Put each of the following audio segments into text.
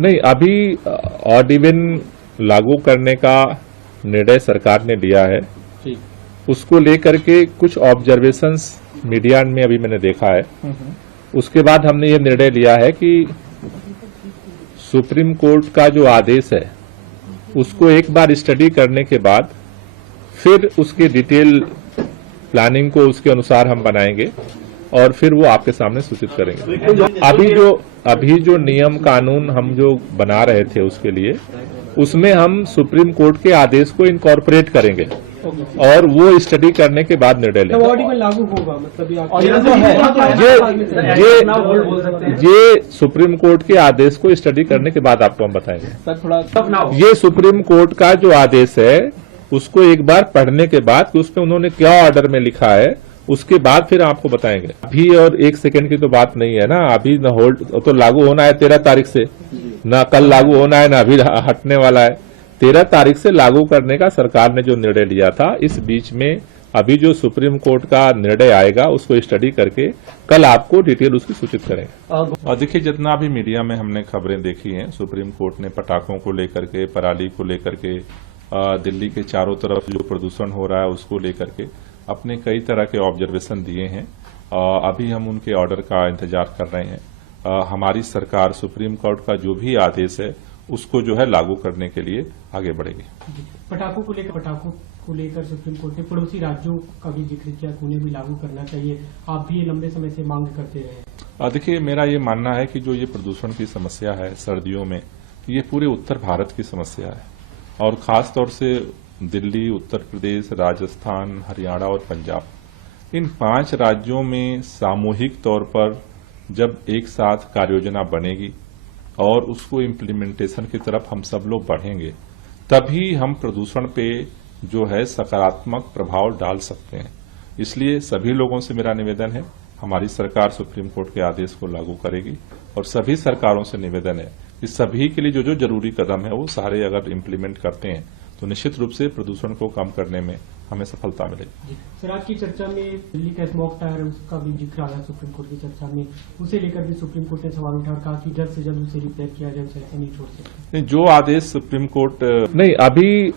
नहीं, अभी odd even लागू करने का निर्णय सरकार ने लिया है। उसको लेकर के कुछ ऑब्जर्वेशंस मीडिया में अभी मैंने देखा है। उसके बाद हमने ये निर्णय लिया है कि सुप्रीम कोर्ट का जो आदेश है उसको एक बार स्टडी करने के बाद फिर उसकी डिटेल प्लानिंग को उसके अनुसार हम बनाएंगे और फिर वो आपके सामने सूचित करेंगे। अभी जो नियम कानून हम जो बना रहे थे उसके लिए, उसमें हम सुप्रीम कोर्ट के आदेश को इनकॉर्पोरेट करेंगे और वो स्टडी करने के बाद निर्णय लेंगे। लागू होगा मतलब ये सुप्रीम कोर्ट के आदेश को स्टडी करने के बाद आपको हम बताएंगे। ये सुप्रीम कोर्ट का जो आदेश है उसको एक बार पढ़ने के बाद कि उसमें उन्होंने क्या ऑर्डर में लिखा है, उसके बाद फिर आपको बताएंगे। अभी और एक सेकंड की तो बात नहीं है ना। अभी न होल्ड तो लागू होना है 13 तारीख से, ना कल लागू होना है, ना अभी हटने वाला है। 13 तारीख से लागू करने का सरकार ने जो निर्णय लिया था, इस बीच में अभी जो सुप्रीम कोर्ट का निर्णय आएगा उसको स्टडी करके कल आपको डिटेल उसकी सूचित करेंगे। और देखिए, जितना भी मीडिया में हमने खबरें देखी हैं, सुप्रीम कोर्ट ने पटाखों को लेकर के, पराली को लेकर के, दिल्ली के चारों तरफ जो प्रदूषण हो रहा है उसको लेकर के अपने कई तरह के ऑब्जर्वेशन दिए हैं। अभी हम उनके ऑर्डर का इंतजार कर रहे हैं। हमारी सरकार सुप्रीम कोर्ट का जो भी आदेश है उसको जो है लागू करने के लिए आगे बढ़ेगी। पटाखों को लेकर सुप्रीम कोर्ट ने पड़ोसी राज्यों का भी जिक्र किया, उन्हें भी लागू करना चाहिए। आप भी ये लंबे समय से मांग करते रहे। देखिए, मेरा ये मानना है कि जो ये प्रदूषण की समस्या है सर्दियों में, ये पूरे उत्तर भारत की समस्या है और खास तौर से दिल्ली, उत्तर प्रदेश, राजस्थान, हरियाणा और पंजाब, इन 5 राज्यों में सामूहिक तौर पर जब एक साथ कार्ययोजना बनेगी और उसको इम्प्लीमेंटेशन की तरफ हम सब लोग बढ़ेंगे, तभी हम प्रदूषण पे जो है सकारात्मक प्रभाव डाल सकते हैं। इसलिए सभी लोगों से मेरा निवेदन है, हमारी सरकार सुप्रीम कोर्ट के आदेश को लागू करेगी और सभी सरकारों से निवेदन है कि सभी के लिए जो जरूरी कदम है वो सारे अगर इम्प्लीमेंट करते हैं तो निश्चित रूप से प्रदूषण को कम करने में हमें सफलता मिलेगी। सर, आज की चर्चा में दिल्ली का स्मोक टायर उसका भी जिक्र आया सुप्रीम कोर्ट की चर्चा में, उसे लेकर भी सुप्रीम कोर्ट ने सवाल उठा और कहा कि जल्द से जल्द उसे रिपेयर किया जाए, उसे ऐसे नहीं छोड़ सकते। जो आदेश सुप्रीम कोर्ट नहीं, अभी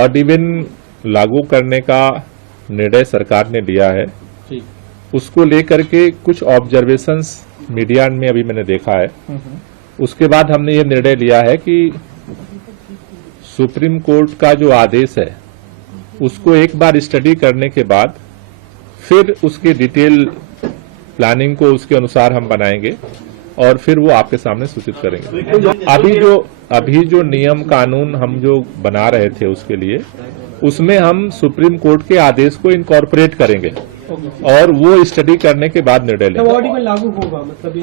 ऑड इवन लागू करने का निर्णय सरकार ने लिया है। उसको लेकर के कुछ ऑब्जर्वेशंस मीडिया में अभी मैंने देखा है। उसके बाद हमने ये निर्णय लिया है कि सुप्रीम कोर्ट का जो आदेश है उसको एक बार स्टडी करने के बाद फिर उसकी डिटेल प्लानिंग को उसके अनुसार हम बनाएंगे और फिर वो आपके सामने सूचित करेंगे। अभी जो नियम कानून हम जो बना रहे थे उसके लिए, उसमें हम सुप्रीम कोर्ट के आदेश को इनकॉर्पोरेट करेंगे और वो स्टडी करने के बाद निर्णय लेंगे। लागू होगा मतलब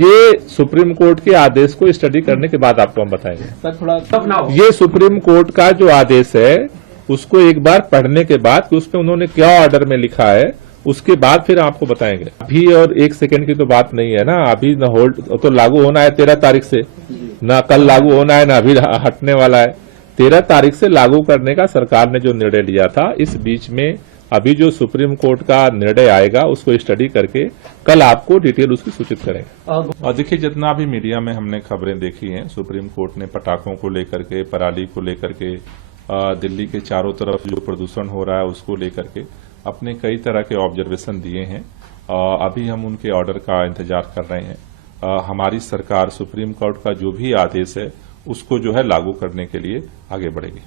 ये सुप्रीम कोर्ट के आदेश को स्टडी करने के बाद आपको हम बताएंगे। ये सुप्रीम कोर्ट का जो आदेश है उसको एक बार पढ़ने के बाद कि उसमें उन्होंने क्या ऑर्डर में लिखा है, उसके बाद फिर आपको बताएंगे। अभी और एक सेकंड की तो बात नहीं है ना। अभी न होल्ड तो लागू होना है 13 तारीख से, ना कल लागू होना है, ना अभी हटने वाला है। 13 तारीख से लागू करने का सरकार ने जो निर्णय लिया था, इस बीच में अभी जो सुप्रीम कोर्ट का निर्णय आएगा उसको स्टडी करके कल आपको डिटेल उसकी सूचित करेंगे। और देखिए, जितना भी मीडिया में हमने खबरें देखी हैं, सुप्रीम कोर्ट ने पटाखों को लेकर के, पराली को लेकर के, दिल्ली के चारों तरफ जो प्रदूषण हो रहा है उसको लेकर के अपने कई तरह के ऑब्जर्वेशन दिए हैं। अभी हम उनके ऑर्डर का इंतजार कर रहे हैं। हमारी सरकार सुप्रीम कोर्ट का जो भी आदेश है उसको जो है लागू करने के लिए आगे बढ़ेगी।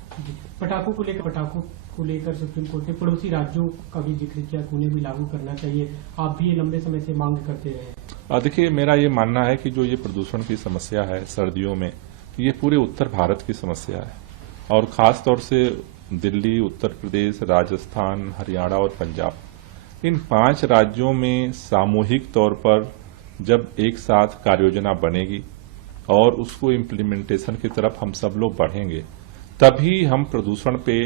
पटाखों को लेकर सुप्रीम कोर्ट ने पड़ोसी राज्यों का भी जिक्र किया, उन्हें भी लागू करना चाहिए। आप भी ये लंबे समय से मांग करते रहे। देखिए, मेरा ये मानना है कि जो ये प्रदूषण की समस्या है सर्दियों में, ये पूरे उत्तर भारत की समस्या है और खास तौर से दिल्ली, उत्तर प्रदेश, राजस्थान, हरियाणा और पंजाब, इन 5 राज्यों में सामूहिक तौर पर जब एक साथ कार्ययोजना बनेगी और उसको इम्प्लीमेंटेशन की तरफ हम सब लोग बढ़ेंगे, तभी हम प्रदूषण पे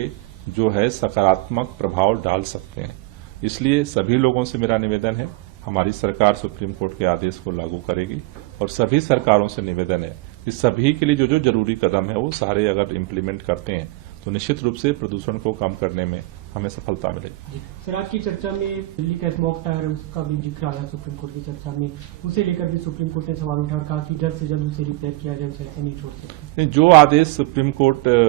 जो है सकारात्मक प्रभाव डाल सकते हैं। इसलिए सभी लोगों से मेरा निवेदन है, हमारी सरकार सुप्रीम कोर्ट के आदेश को लागू करेगी और सभी सरकारों से निवेदन है कि सभी के लिए जो जरूरी कदम है वो सारे अगर इम्प्लीमेंट करते हैं तो निश्चित रूप से प्रदूषण को कम करने में हमें सफलता मिलेगी। सर, आज की चर्चा में दिल्ली का स्मोक टावर उसका भी जिक्र आया सुप्रीम कोर्ट की चर्चा में, उसे लेकर भी सुप्रीम कोर्ट ने सवाल उठाया और कहा कि जल्द से जल्द उसे रिपेयर किया जाए, उसे ऐसे नहीं छोड़ सकते। जो आदेश सुप्रीम कोर्ट